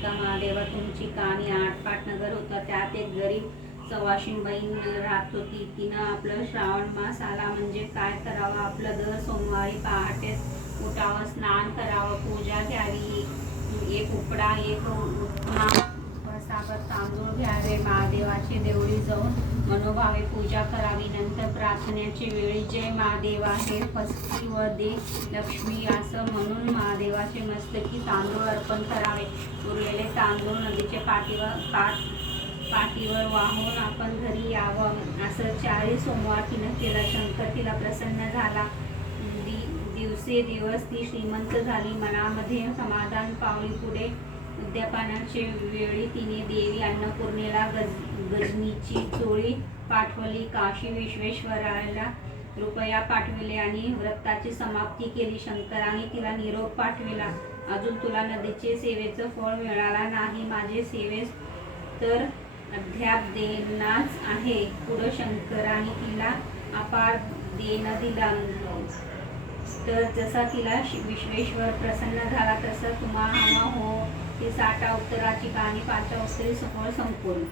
होता महादेवा तुमची कहाणी आटपाट नगर होता. त्यात एक गरीब सवाशीण बहीण राहत होती. तिनं आपलं श्रावण मास आला म्हणजे काय करावं, आपलं दर सोमवारी पहाटेच उठावं, स्नान करावं, पूजा घ्यावी, एक उपडा एक उपमा साखर तांदूळ घ्यावे, महादेवाची देवळी जाऊन मनोभावे पूजा करावी. नंतर प्रार्थनेच्या वेळी जय महादेवा हे फसकी व दे लक्ष्मी असं म्हणून महादेवाचे मस्तकी तांदूळ अर्पण करावे. उरलेले तांदूळ नदीच्या पाठीवर वाहून आपण घरी यावं. असं 4 सोमवार तिनं केलं. शंकर तिला प्रसन्न झाला. दिवसेदिवस ती श्रीमंत झाली. मनामध्ये समाधान पावली. पुढे उद्यापनाच्या वेळी तिने देवी अन्नपूर्णेला गजनीची चोळी पाठवली. काशी विश्वेश्वराला रुपया पाठविले आणि व्रताची समाप्ती केली. शंकराने तिला निरोप पाठविला, अजून तुला नदीचे सेवेचं फळ मिळाला नाही. माझे सेवेस तर अद्याप देनाच आहे. पुढं शंकराने तिला अपार देण दिला. तर जसा तिला विश्वेश्वर प्रसन्न झाला तसं तुम्हा हवा हो. ती 60 उत्तराची कहाणी 5 उत्तरी सफळ संपूर्ण.